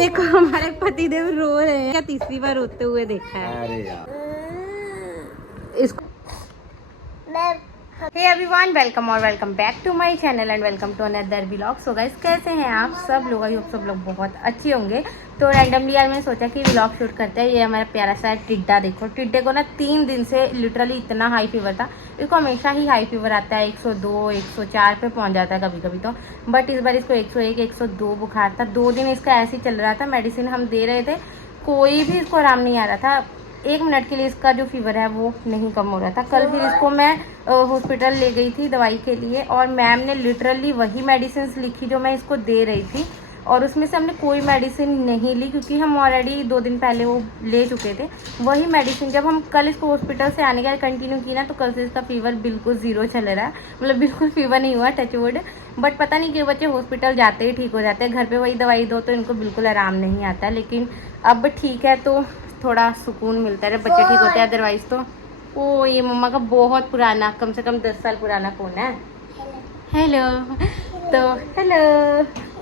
देखो हमारे पतिदेव रो रहे हैं, क्या तीसरी बार रोते हुए देखा है। अरे यार इसको हे एवरीवन, वेलकम और welcome back to my channel and welcome to another vlog. So guys, कैसे हैं आप सब लोग? आई होप सब लोग बहुत अच्छे होंगे। तो रैंडमली यार मैंने सोचा कि व्लॉग शूट करते हैं। ये हमारा प्यारा सा टिड्डा, देखो टिड्डे को ना 3 दिन से लिटरली इतना हाई फीवर था। इसको हमेशा ही हाई फीवर आता है, 102 104 पे पहुंच जाता है कभी कभी तो, बट इस बार इसको 101 102 बुखार था। 2 दिन इसका ऐसे ही चल रहा था। मेडिसिन हम दे रहे थे, कोई भी इसको आराम नहीं आ रहा था। 1 मिनट के लिए इसका जो फीवर है वो नहीं कम हो रहा था। कल फिर इसको मैं हॉस्पिटल ले गई थी दवाई के लिए, और मैम ने लिटरली वही मेडिसिन लिखी जो मैं इसको दे रही थी, और उसमें से हमने कोई मेडिसिन नहीं ली क्योंकि हम ऑलरेडी 2 दिन पहले वो ले चुके थे। वही मेडिसिन जब हम कल इसको हॉस्पिटल से आने के बाद कंटिन्यू की ना, तो कल से इसका फीवर बिल्कुल 0 चल रहा है। मतलब बिल्कुल फीवर नहीं हुआ, टच वुड। बट पता नहीं क्यों बच्चे हॉस्पिटल जाते ही ठीक हो जाते हैं, घर पे वही दवाई दो तो इनको बिल्कुल आराम नहीं आता। लेकिन अब ठीक है तो थोड़ा सुकून मिलता है, बच्चे ठीक होते हैं। अदरवाइज तो ओ, ये मम्मा का बहुत पुराना, कम से कम 10 साल पुराना फ़ोन है। हेलो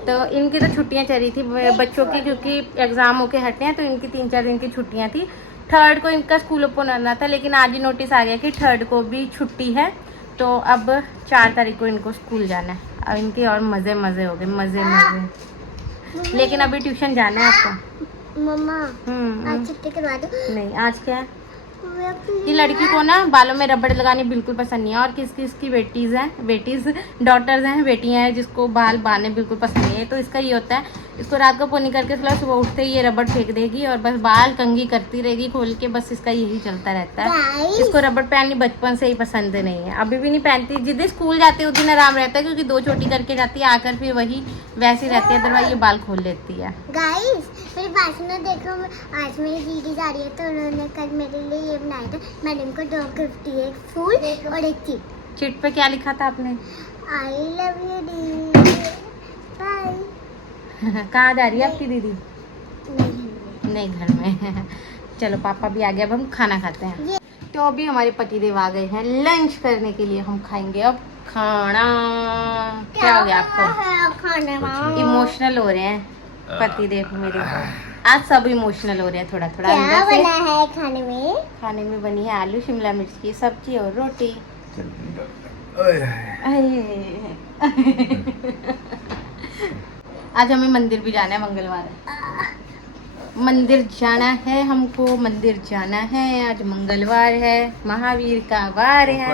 तो इनकी तो छुट्टियां चल रही थी बच्चों की, क्योंकि एग्ज़ाम होके हटे हैं तो इनकी 3-4 दिन की छुट्टियां थी। 3rd को इनका स्कूल ओपन होना था, लेकिन आज ही नोटिस आ गया कि 3rd को भी छुट्टी है। तो अब 4 तारीख को इनको स्कूल जाना है। अब इनके और मज़े हो गए, मज़े। लेकिन अभी ट्यूशन जाना है आपको। मम्मा आज छुट्टी करवा दो। नहीं, आज क्या है? ये लड़की को ना बालों में रबड़ लगानी बिल्कुल पसंद नहीं है, और किसकी बेटीज डॉटर्स हैं, बेटियां हैं जिसको बाल बांधने बिल्कुल पसंद नहीं है। तो इसका ये होता है, इसको रात को पोनी करके सुबह उठते ही ये रबड़ फेंक देगी और बस बाल कंघी करती रहेगी खोल के। बस इसका यही चलता रहता है। इसको रबड़ पहननी बचपन से ही पसंद नहीं है, अभी भी नहीं पहनती। जिस दिन स्कूल जाती है उस दिन आराम रहता है, क्योंकि 2 चोटी करके जाती है, आकर फिर वही वैसी रहती है, अदरवाइज ये बाल खोल लेती है। गाइस मेरी बात सुनो, देखो आज मेरी दीदी जा रही है तो उन्होंने कल मेरे लिए ये बनाया था। मैडम को 2 गिफ्ट दिए, एक फूल और एक चिट। चिट पे क्या लिखा था आपने? आई लव यू दीदी, बाय। कहाँ जा रही है आपकी दीदी? नहीं घर में। चलो पापा भी आ गए, अब हम खाना खाते हैं। तो अभी हमारे पतिदेव आ गए हैं लंच करने के लिए। हम खाएंगे अब खाना। क्या हो गया आपको? खाना इमोशनल हो रहे हैं पतिदेव मेरे। आज सब इमोशनल हो रहे हैं थोड़ा थोड़ा। क्या बना है खाने में? खाने में बनी है आलू शिमला मिर्च की सब्जी और रोटी। आज हमें मंदिर भी जाना है, मंगलवार है। मंदिर जाना है हमको, मंदिर जाना है। आज मंगलवार है, महावीर का वार है।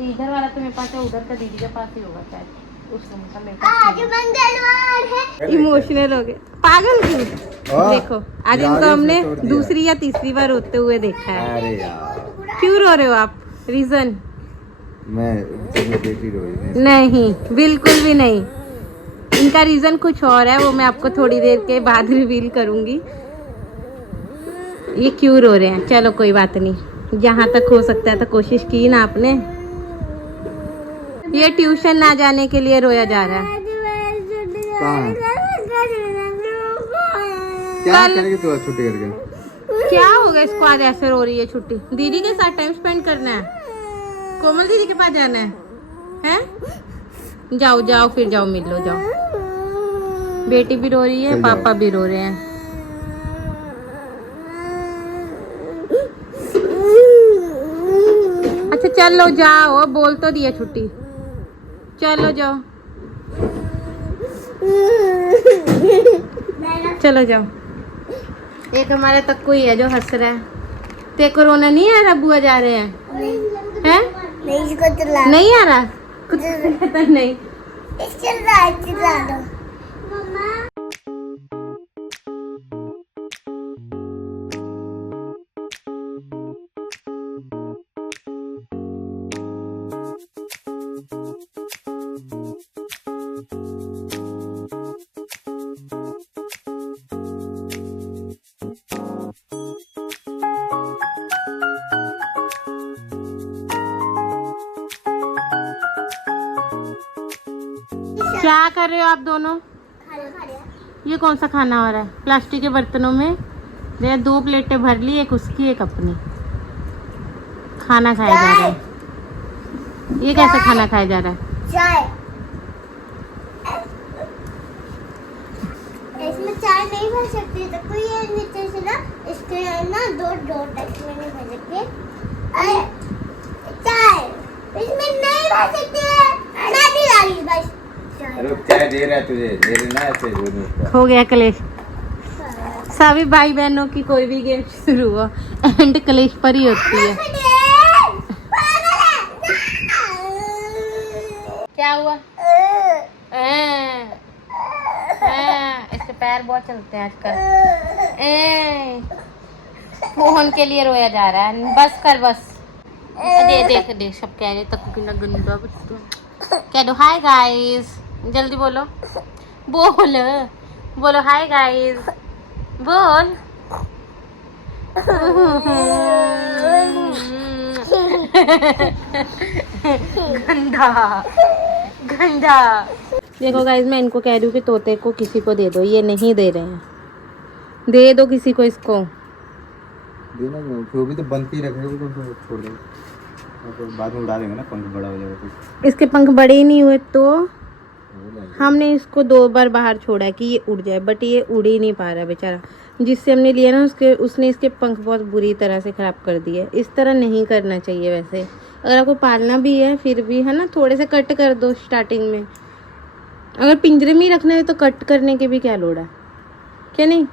इधर वाला तो मेरे पास है, उधर का दीदी के पास ही होगा शायद। उस रूम का मेरे पास आज मंगलवार है। इमोशनल हो गए, पागल क्यों? देखो आज इनको हमने दूसरी या तीसरी बार रोते हुए देखा है। अरे यार क्यों रो रहे हो आप? रीजन? मैं बेटी रोई नहीं, बिल्कुल भी नहीं। इनका रीजन कुछ और है, वो मैं आपको थोड़ी देर के बाद रिवील करूंगी। ये क्यों रो रहे हैं? चलो कोई बात नहीं, जहाँ तक हो सकता है तो कोशिश की ना आपने। ये ट्यूशन ना जाने के लिए रोया जा रहा है। क्या करेगी तू छुट्टी करके? क्या हो गया इसको आज ऐसे रो रही है? छुट्टी दीदी के साथ टाइम स्पेंड करना है, कोमल दीदी के पास जाना है, हैं? जाओ फिर जाओ, मिल लो, जाओ। बेटी भी रो रही है, पापा भी रो रहे हैं। अच्छा चलो जाओ, बोल तो दिया छुट्टी। चलो जाओ, चलो जाओ। एक हमारा तक्कू ही है जो हंस रहा है। ते कोरोना नहीं आ रहा? बुआ जा रहे हैं, हैं? नहीं आ रहा कुछ नहीं। चिल्ला दो। क्या कर रहे हो आप दोनों? ये कौन सा खाना हो रहा है? प्लास्टिक के बर्तनों में 2 प्लेटें भर ली, एक उसकी एक अपनी। खाना खाया जा रहा है। ये कैसा खाना खाया जा रहा है? चाय। इसमें 4 नहीं भर सकते, तो कोई ये नीचे से ना इसके ना 2 डॉट इसमें नहीं भर सकते। अरे 4 इसमें नहीं भर सकते, दादी लागी बस। रुक, चाय दे रहा है तुझे, दे देना ऐसे दोनों। हो गया कलेश। सभी भाई बहनों की कोई भी गेम शुरू हुआ एंड कलेश पर ही होती है। क्या हुआ? इसके पैर बहुत चलते हैं आजकल। फोन के लिए रोया जा रहा है। बस कर बस। देख देख सब कह रहे तक कितना गंदा बच्चा। कह दो हाय गाइस, जल्दी बोलो बोलो हाय गाइस बोल। गंदा। देखो गाइस, मैं इनको कह रही हूँ कि तोते को किसी को दे दो, ये नहीं दे रहे हैं। दे दो किसी को इसको। देना वो भी तो बंद के रखेंगे, तो छोड़ देंगे, तो बाद में उड़ा देंगे ना, पंख बड़ा हो जाएगा तो। इसके पंख बड़े ही नहीं हुए तो हमने इसको 2 बार बाहर छोड़ा कि ये उड़ जाए, बट ये उड़ ही नहीं पा रहा बेचारा। जिससे हमने लिया ना उसने इसके पंख बहुत बुरी तरह से ख़राब कर दिए। इस तरह नहीं करना चाहिए। वैसे अगर आपको पालना भी है फिर भी है ना, थोड़े से कट कर दो स्टार्टिंग में। अगर पिंजरे में ही रखना है तो कट करने की भी क्या लोड़ है, क्या नहीं?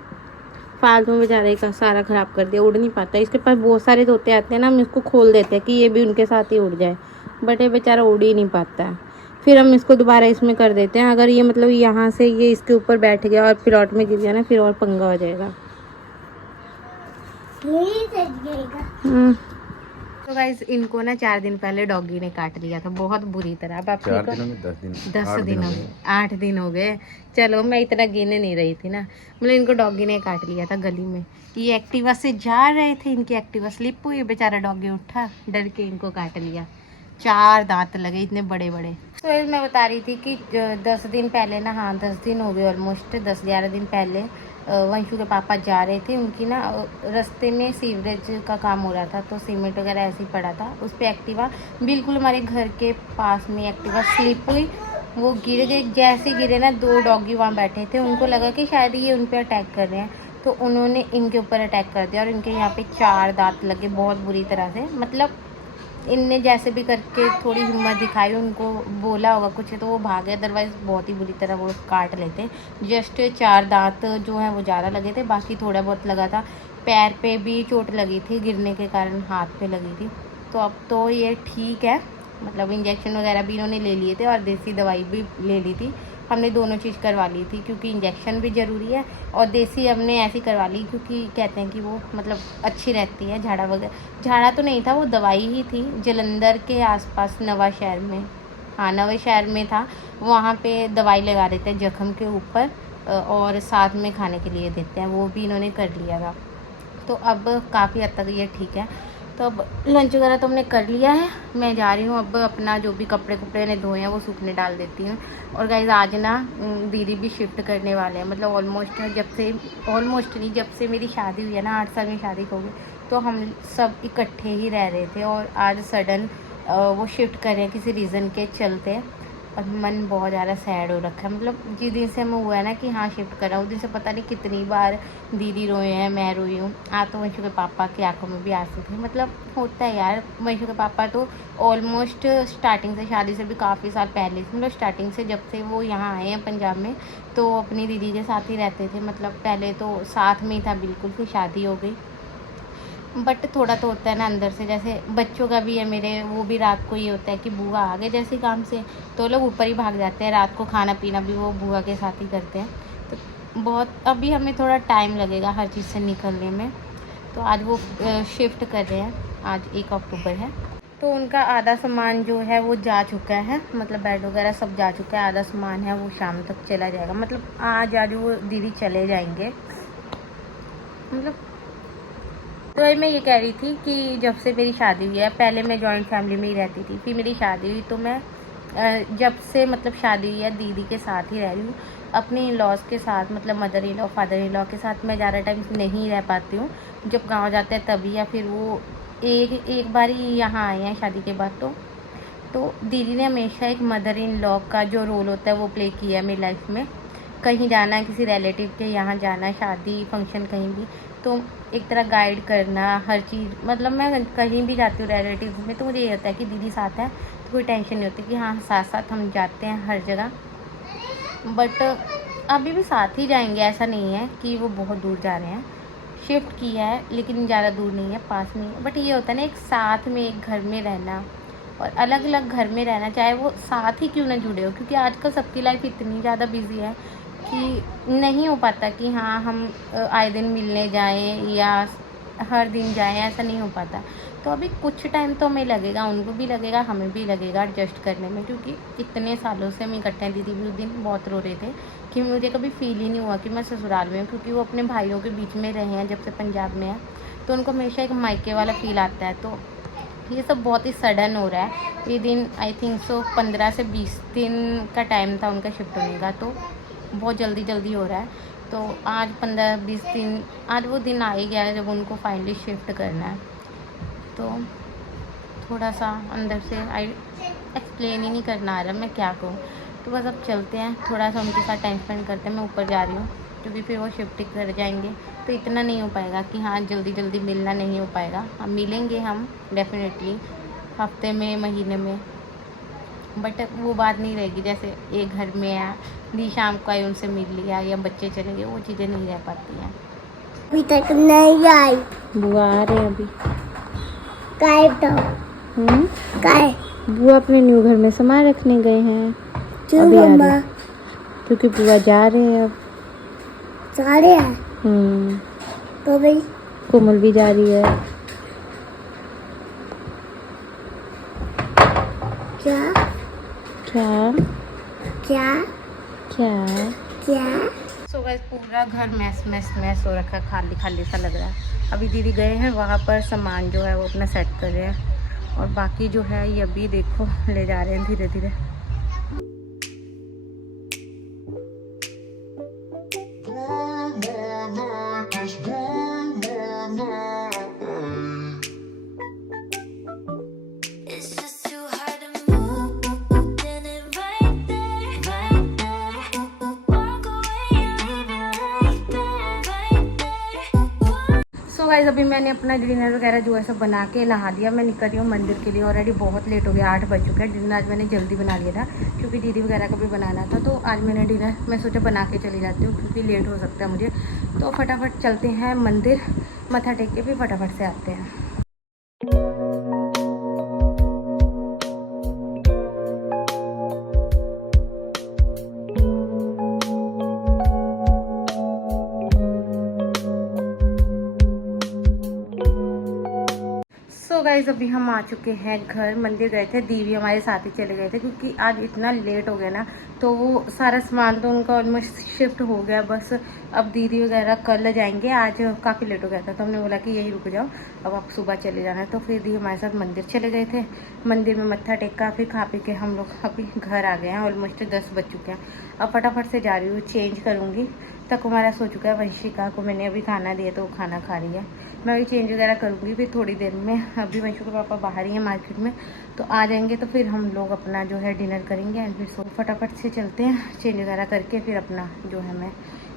फालतू में बेचारे का सारा ख़राब कर दिया, उड़ नहीं पाता। इसके पास बहुत सारे तोते आते हैं ना, हम इसको खोल देते हैं कि ये भी उनके साथ ही उड़ जाए, बट ये बेचारा उड़ ही नहीं पाता है। फिर हम इसको दोबारा इसमें कर देते हैं। अगर ये मतलब यहाँ से ये इसके ऊपर बैठ गया और प्लॉट में गिर गया ना, फिर और पंगा हो जाएगा। तो गाइस, इनको ना 4 दिन पहले डॉगी ने काट लिया था बहुत बुरी तरह। अब 4 दिनों में 10 दिन 10 दिन हो गए, 8 दिन हो गए। चलो मैं इतना गिने नहीं रही थी ना, मतलब इनको डॉगी ने काट लिया था गली में। ये एक्टिवा से जा रहे थे, इनकी एक्टिवा स्लिप हुई, बेचारा डॉगी उठा, डर के इनको काट लिया। 4 दांत लगे इतने बड़े बड़े। तो मैं बता रही थी कि 10 दिन पहले ना, हाँ 10 दिन हो गए ऑलमोस्ट, 10-11 दिन पहले वंशु के पापा जा रहे थे। उनकी ना रास्ते में सीवरेज का काम हो रहा था, तो सीमेंट वगैरह ऐसे ही पड़ा था। उस पर एक्टिवा बिल्कुल हमारे घर के पास में एक्टिवा स्लिप हुई, वो गिर गए। जैसे गिरे ना, 2 डॉगी वहाँ बैठे थे, उनको लगा कि शायद ये उन पर अटैक कर रहे हैं, तो उन्होंने इनके ऊपर अटैक कर दिया और इनके यहाँ पे 4 दांत लगे बहुत बुरी तरह से। मतलब इनने जैसे भी करके थोड़ी हिम्मत दिखाई, उनको बोला होगा कुछ तो वो भागे, अदरवाइज़ बहुत ही बुरी तरह वो काट लेते। जस्ट 4 दांत जो हैं वो ज़्यादा लगे थे, बाकी थोड़ा बहुत लगा था। पैर पे भी चोट लगी थी, गिरने के कारण हाथ पे लगी थी। तो अब तो ये ठीक है, मतलब इंजेक्शन वगैरह भी इन्होंने ले लिए थे और देसी दवाई भी ले ली थी। हमने दोनों चीज़ करवा ली थी, क्योंकि इंजेक्शन भी ज़रूरी है और देसी हमने ऐसी करवा ली क्योंकि कहते हैं कि वो मतलब अच्छी रहती है। झाड़ा वगैरह, झाड़ा तो नहीं था, वो दवाई ही थी। जलंधर के आसपास नवा शहर में, हाँ नवे शहर में था, वहाँ पे दवाई लगा देते हैं जख्म के ऊपर और साथ में खाने के लिए देते हैं, वो भी इन्होंने कर लिया था। तो अब काफ़ी हद तक ये ठीक है। तो अब लंच वगैरह तो हमने कर लिया है, मैं जा रही हूँ अब अपना जो भी कपड़े ने धोए हैं वो सूखने डाल देती हूँ। और गाइस आज ना दीदी भी शिफ्ट करने वाले हैं, मतलब ऑलमोस्ट नहीं, जब से मेरी शादी हुई है ना, 8 साल में शादी हो गई, तो हम सब इकट्ठे ही रह रहे थे और आज सडन वो शिफ्ट कर रहे हैं किसी रीज़न के चलते। और मन बहुत ज़्यादा सैड हो रखा है, मतलब जिस दिन से हमें हुआ है ना कि हाँ शिफ्ट करा, उस दिन से पता नहीं कितनी बार दीदी रोए हैं, मैं रोई हूँ। तो वंशु के पापा की आंखों में भी आंसू थे। मतलब होता है यार, वंशु के पापा तो ऑलमोस्ट स्टार्टिंग से, शादी से भी काफ़ी साल पहले से, मतलब स्टार्टिंग से जब से वो यहाँ आए हैं पंजाब में, तो अपनी दीदी के साथ ही रहते थे। मतलब पहले तो साथ में ही था बिल्कुल, फिर शादी हो गई। बट थोड़ा तो होता है ना अंदर से, जैसे बच्चों का भी है मेरे, वो भी रात को ये होता है कि बुआ आ गए जैसे काम से, तो लोग ऊपर ही भाग जाते हैं। रात को खाना पीना भी वो बुआ के साथ ही करते हैं। तो बहुत अभी हमें थोड़ा टाइम लगेगा हर चीज़ से निकलने में। तो आज वो शिफ्ट कर रहे हैं, आज 1 अक्टूबर है। तो उनका आधा सामान जो है वो जा चुका है, मतलब बेड वगैरह सब जा चुका है। आधा सामान है वो शाम तक चला जाएगा, मतलब आज वो दीदी चले जाएंगे। मतलब तो मैं ये कह रही थी कि जब से मेरी शादी हुई है, पहले मैं जॉइंट फैमिली में ही रहती थी, फिर मेरी शादी हुई, तो मैं जब से मतलब शादी हुई है दीदी के साथ ही रह रही हूँ। अपने इन-लॉज़ के साथ, मतलब mother in law father in law के साथ मैं ज़्यादा टाइम नहीं रह पाती हूँ। जब गाँव जाते हैं तभी, या फिर वो एक बार ही यहाँ आए हैं शादी के बाद। तो दीदी ने हमेशा एक मदर इन लॉ का जो रोल होता है वो प्ले किया है मेरी लाइफ में। कहीं जाना है, किसी रिलेटिव के यहाँ जाना है, शादी फंक्शन कहीं भी, तो एक तरह गाइड करना हर चीज़, मतलब मैं कहीं भी जाती हूँ रिलेटिव में तो मुझे ये होता है कि दीदी साथ है तो कोई टेंशन नहीं होती कि हाँ साथ साथ हम जाते हैं हर जगह। बट अभी भी साथ ही जाएंगे, ऐसा नहीं है कि वो बहुत दूर जा रहे हैं, शिफ्ट किया है लेकिन ज़्यादा दूर नहीं है, पास में है। बट ये होता है ना एक साथ में एक घर में रहना और अलग अलग घर में रहना, चाहे वो साथ ही क्यों ना जुड़े हो, क्योंकि आजकल सबकी लाइफ इतनी ज़्यादा बिजी है कि नहीं हो पाता कि हाँ हम आए दिन मिलने जाएं या हर दिन जाएं, ऐसा नहीं हो पाता। तो अभी कुछ टाइम तो हमें लगेगा, उनको भी लगेगा, हमें भी लगेगा एडजस्ट करने में, क्योंकि इतने सालों से हम इकट्ठे हैं। दीदी भी उस दिन बहुत रो रहे थे कि मुझे कभी फील ही नहीं हुआ कि मैं ससुराल में हूँ, क्योंकि वो अपने भाइयों के बीच में रहे हैं जब से पंजाब में है, तो उनको हमेशा एक मायके वाला फील आता है। तो ये सब बहुत ही सडन हो रहा है। ये दिन आई थिंक सो 15 से 20 दिन का टाइम था उनका शिफ्ट होने का, तो बहुत जल्दी जल्दी हो रहा है। तो आज 15-20 दिन, आज वो दिन आ ही गया है जब उनको फाइनली शिफ्ट करना है। तो थोड़ा सा अंदर से आई एक्सप्लेन ही नहीं करना आ रहा मैं क्या कहूँ। तो बस अब चलते हैं, थोड़ा सा उनके साथ टाइम स्पेंड करते हैं। मैं ऊपर जा रही हूँ क्योंकि फिर वो शिफ्ट कर जाएंगे, तो इतना नहीं हो पाएगा कि हाँ जल्दी जल्दी मिलना नहीं हो पाएगा। हम मिलेंगे, हम डेफिनेटली हफ्ते में, महीने में, बट वो बात नहीं रहेगी जैसे एक घर में है, दी शाम को आई उनसे मिल लिया या बच्चे चले गए, वो चीज़ें नहीं रह पाती हैं। अभी तक नहीं आई। बुआ आ रहे हैं अभी। काय तो काय बुआ अपने न्यू घर में सामान रखने गए हैं, क्यों अभी आ रहे मम्मा हैं, क्योंकि बुआ जा रहे हैं अब। सारे हैं तो भाई कोमल भी जा रही है। क्या क्या क्या क्या क्या सो गाइस पूरा घर मैस हो रखा है, खाली खाली सा लग रहा है। अभी दीदी गए हैं वहाँ पर सामान जो है वो अपना सेट कर रहे हैं, और बाकी जो है ये अभी देखो ले जा रहे हैं धीरे धीरे। गाइस अभी मैंने अपना डिनर वगैरह जो है सब बना के नहा लिया। मैं निकल रही हूँ मंदिर के लिए, ऑलरेडी बहुत लेट हो गया, 8 बज चुके हैं। डिनर आज मैंने जल्दी बना लिया था क्योंकि दीदी वगैरह का भी बनाना था, तो आज मैंने डिनर मैं सोचा बना के चली जाती हूँ क्योंकि लेट हो सकता है मुझे। तो फटाफट चलते हैं मंदिर, मत्था टेक के भी फटाफट से आते हैं। सो गाइस अभी हम आ चुके हैं घर। मंदिर गए थे, दीदी हमारे साथ ही चले गए थे क्योंकि आज इतना लेट हो गया ना, तो वो सारा सामान तो उनका ऑलमोस्ट शिफ्ट हो गया। बस अब दीदी वगैरह कल जाएंगे, आज काफ़ी लेट हो गया था तो हमने बोला कि यहीं रुक जाओ, अब आप सुबह चले जाना। तो फिर दीदी हमारे साथ मंदिर चले गए थे, मंदिर में मत्था टेका, फिर खा पी के हम लोग अभी घर आ गए हैं। ऑलमोस्ट 10 बज चुके हैं। अब फटाफट से जा रही हूँ, चेंज करूँगी। तक हमारा सो चुका है, वंशिका को मैंने अभी खाना दिया तो वो खाना खा रही है। मैं अभी चेंज वगैरह करूँगी फिर थोड़ी देर में। अभी वंशु के पापा बाहर ही हैं मार्केट में, तो आ जाएंगे तो फिर हम लोग अपना जो है डिनर करेंगे एंड फिर सो फटाफट से चलते हैं। चेंज वगैरह करके फिर अपना जो है मैं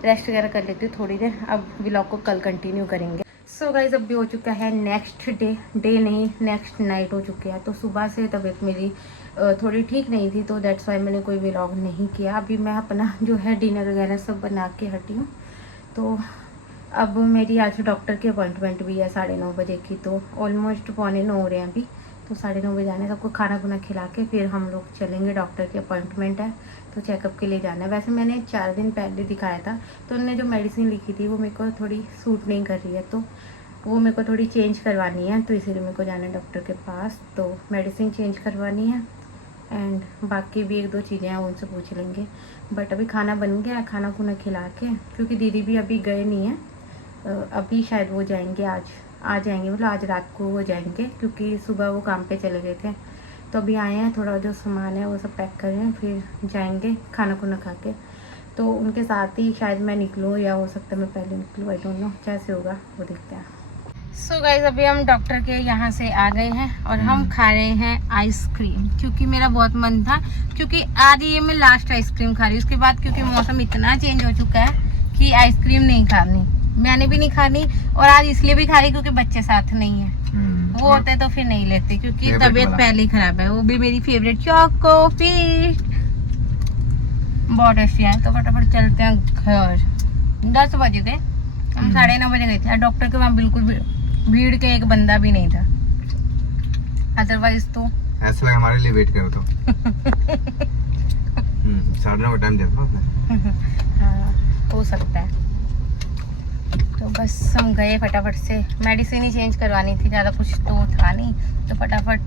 रेस्ट वगैरह कर लेती हूँ थोड़ी देर। अब व्लॉग को कल कंटिन्यू करेंगे। सो गाइज अब भी हो चुका है नेक्स्ट डे नहीं नेक्स्ट नाइट हो चुकी है। तो सुबह से तबीयत मेरी थोड़ी ठीक नहीं थी, तो दैट्स वाई मैंने कोई व्लॉग नहीं किया। अभी मैं अपना जो है डिनर वगैरह सब बना के हटी हूँ। तो अब मेरी आज डॉक्टर की अपॉइंटमेंट भी है 9:30 बजे की, तो ऑलमोस्ट 8:45 हो रहे हैं अभी। तो 9:30 बजे जाने, सबको खाना खुना खिला के फिर हम लोग चलेंगे। डॉक्टर की अपॉइंटमेंट है तो चेकअप के लिए जाना है। वैसे मैंने 4 दिन पहले दिखाया था, तो उन्होंने जो मेडिसिन लिखी थी वो मेरे को थोड़ी सूट नहीं कर रही है, तो वो मेरे को थोड़ी चेंज करवानी है, तो इसीलिए मेरे को जाना है डॉक्टर के पास। तो मेडिसिन चेंज करवानी है एंड बाकी भी 1-2 चीज़ें हैं उनसे पूछ लेंगे। बट अभी खाना बन गया, खाना खुना खिला के, क्योंकि दीदी भी अभी गए नहीं हैं, अभी शायद वो जाएंगे, आज आ जाएंगे, मतलब आज रात को वो जाएंगे क्योंकि सुबह वो काम पे चले गए थे। तो अभी आए हैं, थोड़ा जो सामान है वो सब पैक कर रहे हैं, फिर जाएंगे खाना खुना खा के। तो उनके साथ ही शायद मैं निकलूँ या हो सकता है मैं पहले निकलूँ, आई डोंट नो, जैसे होगा वो देखते हैं। सो गाइस अभी हम डॉक्टर के यहाँ से आ गए हैं और हम खा रहे हैं आइसक्रीम, क्योंकि मेरा बहुत मन था, क्योंकि आज ये मैं लास्ट आइसक्रीम खा रही हूँ। उसके बाद क्योंकि मौसम इतना चेंज हो चुका है कि आइसक्रीम नहीं खानी, मैंने भी नहीं खानी। और आज इसलिए भी खा रही क्योंकि बच्चे साथ नहीं है, वो होते तो फिर नहीं लेते, क्योंकि तबीयत पहले ही खराब है। वो भी मेरी फेवरेट चोको फिश, बहुत टेस्टी है। तो फटाफट चलते हैं घर। 10 बजे गए हम, 9:30 बजे गए थे। डॉक्टर के वहाँ बिल्कुल भीड़ के एक बंदा भी नहीं था, अदरवाइज तो ऐसा लगा हमारे लिए वेट करो तो 9:30 टाइम देखो आपने। हाँ हो सकता है। तो बस हम गए फटाफट से, मेडिसिन ही चेंज करवानी थी, ज़्यादा कुछ तो था नहीं, तो फटाफट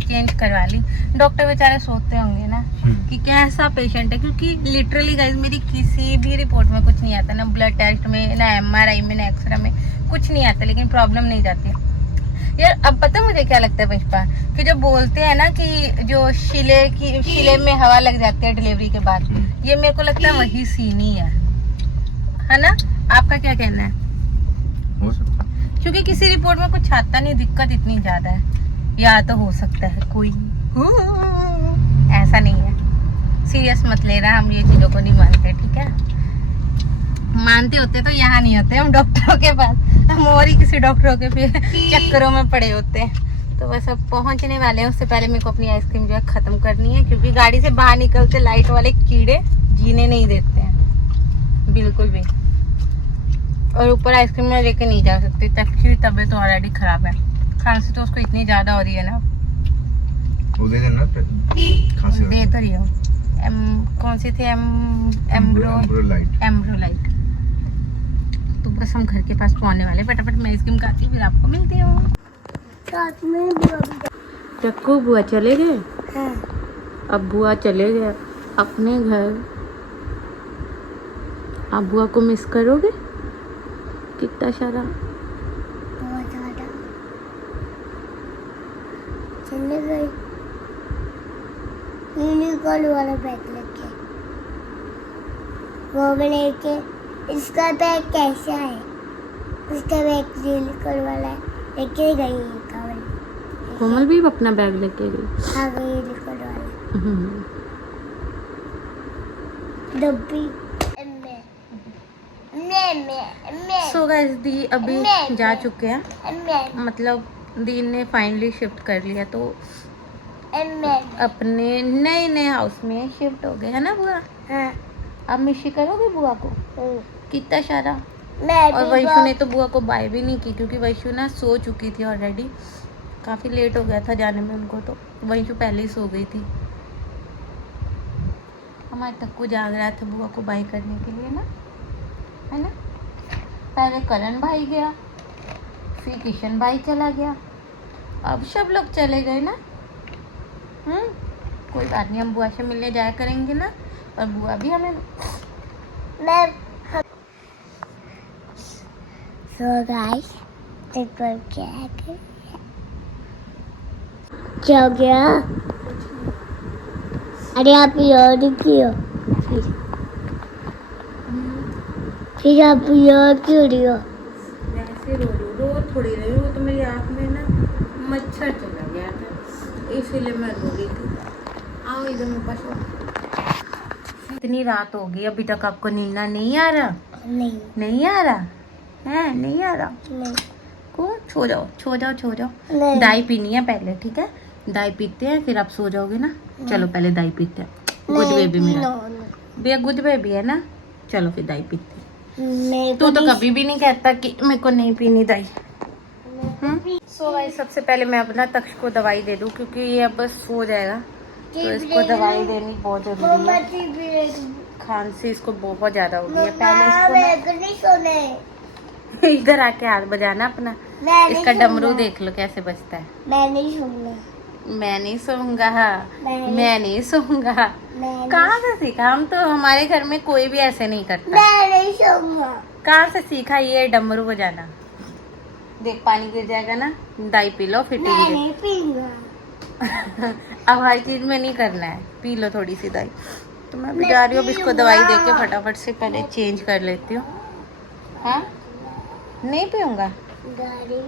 चेंज करवा ली। डॉक्टर बेचारे सोचते होंगे ना कि कैसा पेशेंट है, क्योंकि लिटरली गाइस मेरी किसी भी रिपोर्ट में कुछ नहीं आता, ना ब्लड टेस्ट में, ना MRI में, ना एक्सरे में, कुछ नहीं आता, लेकिन प्रॉब्लम नहीं जाती यार। अब पता मुझे क्या लगता है पुष्पा, कि जो बोलते हैं ना कि जो शिले में हवा लग जाती है डिलीवरी के बाद, ये मेरे को लगता है वही सीन ही है ना? आपका क्या कहना है? हो सकता है, क्योंकि किसी रिपोर्ट में कुछ आता नहीं, दिक्कत इतनी ज्यादा है, या तो हो सकता है कोई ऐसा नहीं है। सीरियस मत लेना, हम ये चीजों को नहीं मानते, ठीक है? मानते होते तो यहाँ नहीं होते हम डॉक्टरों के पास, हम और ही किसी डॉक्टरों के फिर चक्करों में पड़े होते हैं। तो बस अब पहुंचने वाले हैं, उससे पहले मेरे को अपनी आइसक्रीम जो है खत्म करनी है, क्योंकि गाड़ी से बाहर निकलते लाइट वाले कीड़े जीने नहीं देते हैं बिल्कुल भी। और ऊपर आइसक्रीम में लेके नहीं जा सकती, तब तबीयत तो ऑलरेडी खराब है, खांसी तो उसको इतनी ज्यादा हो रही है ना। दे देना खांसी दे तो रही हो। कौन सी थी? एम्ब्रोलाइट। तो बस हम घर के पास पहुंचने वाले, फटाफट मैं आइसक्रीम खाती हूँ, फिर आपको मिलती हूँ। साथ में बुआ भी चक्कू बुआ चले गए, हाँ। अब बुआ चले गए अपने घर। आप बुआ को मिस करोगे कितना सारा? बहुत ज़्यादा। चले गए यूनिकॉर्न वाला बैग लेके, वो भी लेके। इसका बैग कैसा है? उसका बैग यूनिकॉर्न वाला है, लेके गई है कोमल भी अपना बैग लेके गई। हाँ गई यूनिकॉर्न वाला डब्बी। सो गाइस दी अभी जा चुके हैं, मतलब दी ने फाइनली शिफ्ट कर लिया, तो अपने नए नए हाउस में शिफ्ट हो गए, है ना बुआ? हाँ। अब मिशी करोगे बुआ को कितना सारा? मैं और वैशु ने तो बुआ को बाय भी नहीं की, क्योंकि वैशु ना सो चुकी थी ऑलरेडी, काफ़ी लेट हो गया था जाने में उनको, तो वैशु पहले ही सो गई थी। हमारे तक्कू जाग रहा था बुआ को बाय करने के लिए ना, है ना? पहले करण भाई गया, फिर किशन भाई चला गया, अब सब लोग चले गए ना। कोई बात नहीं, हम बुआ से मिलने जाया करेंगे ना, और बुआ भी हमें। सो गाइस क्या हो गया? अरे आप याद क्यों? फिर आप याद क्यों रही हो? वैसे रो थोड़ी रही हो, तो मेरी आँख में ना मच्छर चला गया था, इसीलिए मैं रो रही थी। आओ इधर मेरे पास। इतनी रात हो गई, अभी तक आपको नींद नहीं आ रहा? नहीं आ रहा है? नहीं आ रहा? नहीं। कौन? सो जाओ। नहीं। दाई पीनी है पहले, ठीक है? दाई पीते हैं, फिर आप सो जाओगे ना। चलो पहले दाई पीते हैं। गुड बेबी मेरा, भैया गुड बेबी है ना। चलो फिर दाई पीते हैं। तू तो कभी भी नहीं कहता कि मेरे को नहीं पीनी दाई। सो गाइस सबसे पहले मैं अपना तक्ष को दवाई दे दूं, क्योंकि ये अब बस सो जाएगा, तो इसको दवाई देनी बहुत जरूरी है। खांसी इसको बहुत ज्यादा हो गई है। पहले इसको इधर आके हाथ बजाना अपना, इसका डमरू देख लो कैसे बजता है। मैं नहीं सोऊंगा। मैं नहीं सोऊंगा। कहाँ से सीखा? हम तो हमारे घर में कोई भी ऐसे नहीं करता। मैं नहीं सोऊंगा। कहाँ से सीखा ये डमरू बजाना? देख पानी गिर जाएगा ना, दाई पी लो फिर मैं नहीं पीऊंगा। अब हर चीज में नहीं करना है, पी लो थोड़ी सी दाई। तो मैं भी जा रही हूँ, अब इसको दवाई दे के फटाफट से पहले चेंज कर लेती हूँ। हाँ नहीं पीऊंगा, गाड़ी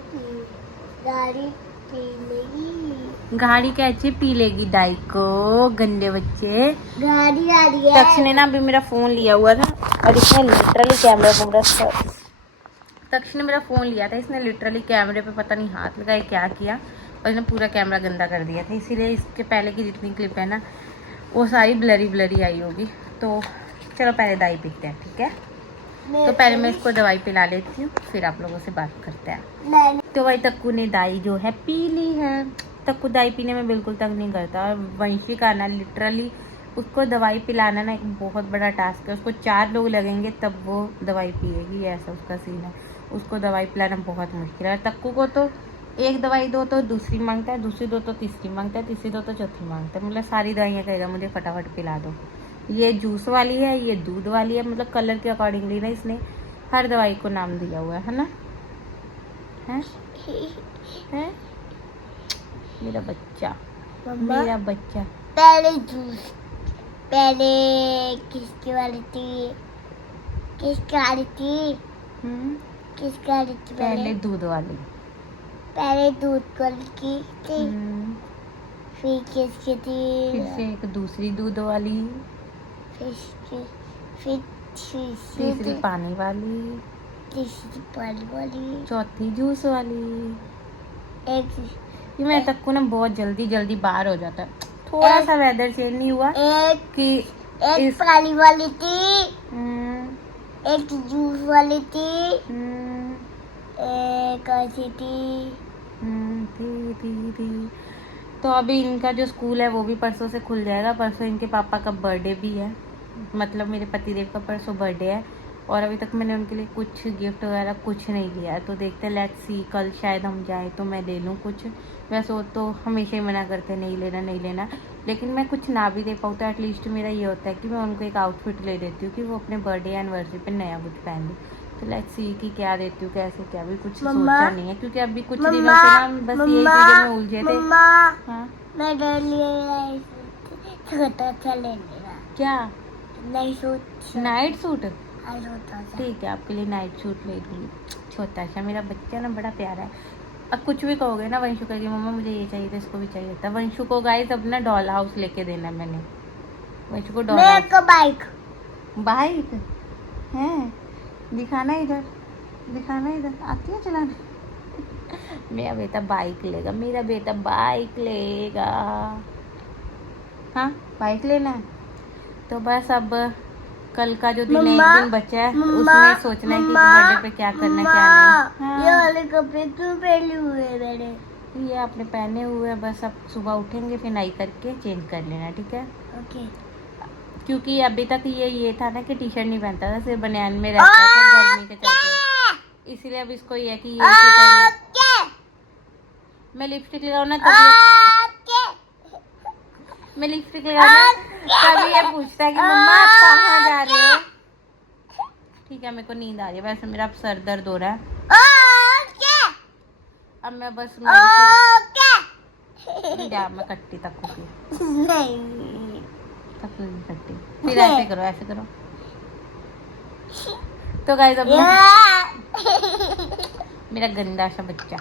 पी लेगी। गाड़ी कैसे पी लेगी दाई को, गंदे बच्चे। गाड़ी आ रही है। तक्ष ने ना अभी मेरा फोन लिया हुआ था और इसने लिटरली कैमरा तक्ष ने मेरा फोन लिया था, इसने लिटरली कैमरे पे पता नहीं हाथ लगाए क्या किया और इसने पूरा कैमरा गंदा कर दिया था, इसीलिए इसके पहले की जितनी क्लिप है ना वो सारी ब्लरी आई होगी। तो चलो पहले दवाई पीते हैं, ठीक है। तो पहले मैं इसको दवाई पिला लेती हूँ, फिर आप लोगों से बात करते हैं। तो भाई तक्कू ने दाई जो है पी ली है। तक्कू दाई पीने में बिल्कुल तंग नहीं करता और वंशी का ना लिटरली उसको दवाई पिलाना ना एक बहुत बड़ा टास्क है। उसको 4 लोग लगेंगे तब वो दवाई पिएगी, ऐसा उसका सीन है। उसको दवाई पिलाना बहुत मुश्किल है। तक्कू को तो एक दवाई दो तो दूसरी मांगता है, दूसरी दो तो तीसरी मांगता है, तीसरी दो तो चौथी मांगता है। मतलब सारी दवाइयाँ कहेगा मुझे फटाफट पिला दो। ये जूस वाली है, ये दूध वाली है, मतलब कलर के अकॉर्डिंगली ना इसने हर दवाई को नाम दिया हुआ है ना। है मेरा बच्चा, मेरा बच्चा। पहले जूस, पहले किसकी वाली थी, किसकी वाली थी, किसकी वाली थी? पहले दूध वाली, पहले दूध वाली की थी, फिर किसकी थी, फिर से एक दूसरी दूध वाली, फिर तीसरी पानी वाली, तीसरी पानी वाली, चौथी जूस वाली। एक ये मेरे तक को ना बहुत जल्दी बाहर हो जाता है। थोड़ा सा वेदर चेंज नहीं हुआ कि एक पानी वाली थी, एक जूस वाली थी, एक ऐसी थी। थी। तो अभी इनका जो स्कूल है वो भी परसों से खुल जाएगा। परसों इनके पापा का बर्थडे भी है, मतलब मेरे पतिदेव का परसों बर्थडे है और अभी तक मैंने उनके लिए कुछ गिफ्ट वगैरह कुछ नहीं लिया है। तो देखते हैं, लेट्स सी, कल शायद हम जाएं तो मैं ले लूँ कुछ। वैसे वो तो हमेशा ही मना करते हैं नहीं लेना, लेकिन मैं कुछ ना भी दे पाऊँ तो एटलीस्ट मेरा ये होता है कि मैं उनको एक आउटफिट ले देती हूँ कि वो अपने बर्थडे एनिवर्सरी पे नया कुछ पहन ले। तो लेट्स सी कि क्या देती हूँ, कैसे क्या, भी कुछ सोचा नहीं है क्योंकि अभी कुछ दिनों से ना बस यही चीज़ों में उलझे थे। हाँ मैं छोटा सा ले लेना। क्या? Night suit. ठीक है, आपके लिए नाइट सूट ले लूँगी। छोटा सा मेरा बच्चा ना बड़ा प्यारा है। अब कुछ भी कहोगे ना वंशु कहेगी मम्मा मुझे ये चाहिए था, इसको भी चाहिए था। वंशु को गाइस अब ना डॉल हाउस लेके देना मैंने वंशु को। डॉल हाउस, बाइक है, दिखाना इधर आती है चलाने। मेरा बेटा बाइक लेगा, मेरा बेटा बाइक लेगा। हाँ बाइक लेना है तो बस अब कल का जो दिन एक दिन बचा है उसमें सोचना है कि बर्थडे पे क्या करना क्या नहीं। हाँ। ये वाले कपड़े क्यों पहने हुए हैं मैंने? ये आपने पहने हुए हैं, बस अब सुबह उठेंगे फिर नाई करके चेंज कर लेना, ठीक है। ओके। क्योंकि अभी तक ये था ना कि टी शर्ट नहीं पहनता था, सिर्फ बनियान में रहता था गर्मी के चलते, इसीलिए अब इसको ये है कि ये मैं लिपस्टिक लगाऊं ना मैं लिपस्टिक लगाऊं तभी ये पूछता है कि मम्मा आप कहाँ जा रहे हो। ठीक है, मेरे को नींद आ रही है, वैसे मेरा अब सर दर्द हो रहा है। अब मैं बस जा मैं कट्टी तक कट्टी फिर ऐसे करो। तो गाइस अब मेरा गंदा सा बच्चा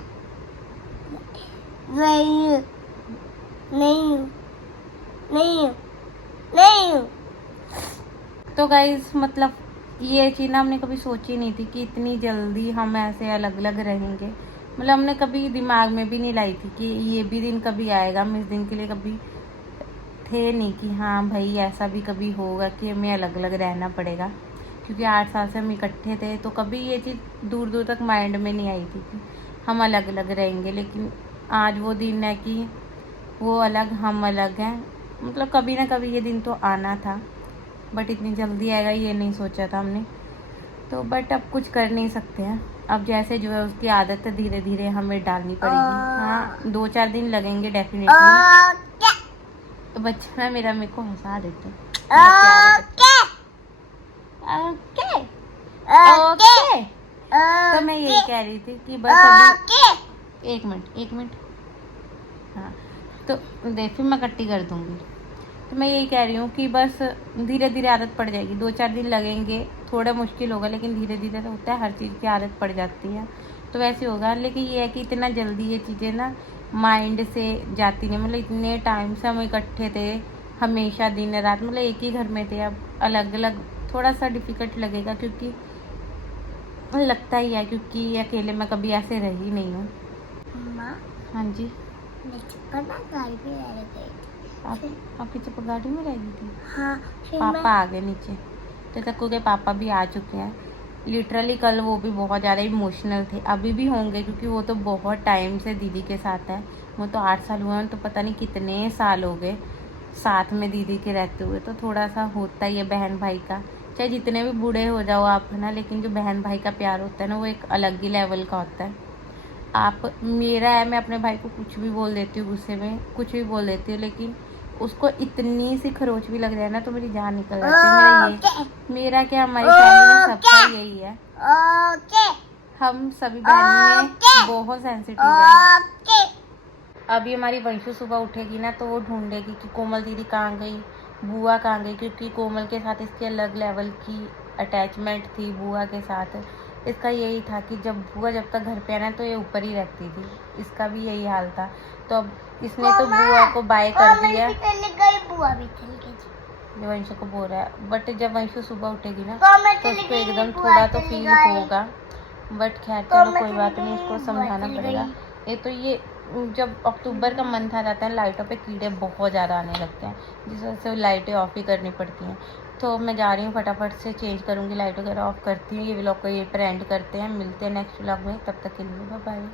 नहीं। तो गाइस मतलब ये चीज़ ना हमने कभी सोची नहीं थी कि इतनी जल्दी हम ऐसे अलग अलग रहेंगे। मतलब हमने कभी दिमाग में भी नहीं लाई थी कि ये भी दिन कभी आएगा। हम इस दिन के लिए कभी थे नहीं कि हाँ भाई ऐसा भी कभी होगा कि हमें अलग अलग रहना पड़ेगा, क्योंकि 8 साल से हम इकट्ठे थे तो कभी ये चीज़ दूर दूर तक माइंड में नहीं आई थी कि हम अलग अलग रहेंगे। लेकिन आज वो दिन है कि वो अलग हम अलग हैं। मतलब कभी ना कभी ये दिन तो आना था, बट इतनी जल्दी आएगा ये नहीं सोचा था हमने। तो बट अब कुछ कर नहीं सकते हैं, अब जैसे जो है उसकी आदत धीरे धीरे हमें डालनी पड़ेगी। हाँ 2-4 दिन लगेंगे डेफिनेटली। तो बच्चा ना मेरा मेरे को हंसा देते ओके। तो मैं यही कह रही थी कि बस अभी एक मिनट हाँ तो फिर मैं कट्टी कर दूंगी। तो मैं यही कह रही हूँ कि बस धीरे धीरे आदत पड़ जाएगी। 2-4 दिन लगेंगे, थोड़ा मुश्किल होगा लेकिन धीरे धीरे तो होता है, हर चीज़ की आदत पड़ जाती है। तो वैसे होगा। लेकिन ये है कि इतना जल्दी ये चीज़ें ना माइंड से जाती नहीं। मतलब इतने टाइम से हम इकट्ठे थे, हमेशा दिन रात, मतलब एक ही घर में थे। अब अलग अलग थोड़ा सा डिफ़िकल्ट लगेगा, क्योंकि लगता ही है, क्योंकि अकेले मैं कभी ऐसे रही नहीं हूँ। माँ हाँ जी। मैं चक्कर ना गाड़ी पे रह गई थी। आपकी चप्पल गाड़ी में रह गई थी? हाँ फिर पापा आ गए नीचे, तो तक्कू के पापा भी आ चुके हैं। लिटरली कल वो भी बहुत ज़्यादा इमोशनल थे, अभी भी होंगे, क्योंकि वो तो बहुत टाइम से दीदी के साथ है। वो तो 8 साल हुए हैं, तो पता नहीं कितने साल हो गए साथ में दीदी के रहते हुए। तो थोड़ा सा होता ही है बहन भाई का, चाहे जितने भी बूढ़े हो जाओ आप, है ना, लेकिन जो बहन भाई का प्यार होता है ना, वो एक अलग ही लेवल का होता है। आप मेरा है, मैं अपने भाई को कुछ भी बोल देती हूँ, गुस्से में कुछ भी बोल देती हूँ, लेकिन उसको इतनी सी खरोच भी लग जाए ना तो मेरी जान निकल जाती है। मेरा क्या, हमारी फैमिली में सबका यही है। ओके हम सभी बहन में बहुत सेंसिटिव है। ओके। अभी हमारी वंशु सुबह उठेगी ना, तो वो ढूंढेगी कि कोमल दीदी कहाँ गई, बुआ कहाँ गई, क्योंकि कोमल के साथ इसकी अलग लेवल की अटैचमेंट थी बुआ के साथ। इसका यही था कि जब बुआ जब तक घर पे आना तो ये ऊपर ही रहती थी, इसका भी यही हाल था। तो अब इसने तो बुआ को बाय कर दिया, बुआ भी चल गई। जो वंशु को बोल रहा है। बट जब वंशु सुबह उठेगी ना कोमल तो चली उसको गई, एकदम बुआ थोड़ा तो चली फील गई। होगा। बट खैर चलो कोमल कोई चली बात नहीं, गई, इसको बुआ समझाना चली पड़ेगा। गई। ये जब अक्टूबर का मंथ आ जाता है, लाइटों पे कीड़े बहुत ज़्यादा आने लगते हैं, जिस वजह से लाइटें ऑफ ही करनी पड़ती हैं। तो मैं जा रही हूँ, फटाफट से चेंज करूँगी, लाइट वगैरह ऑफ करती हूँ। ये व्लॉग को ये पर एंड करते हैं, मिलते हैं नेक्स्ट व्लॉग में, तब तक के लिए बाय बाय।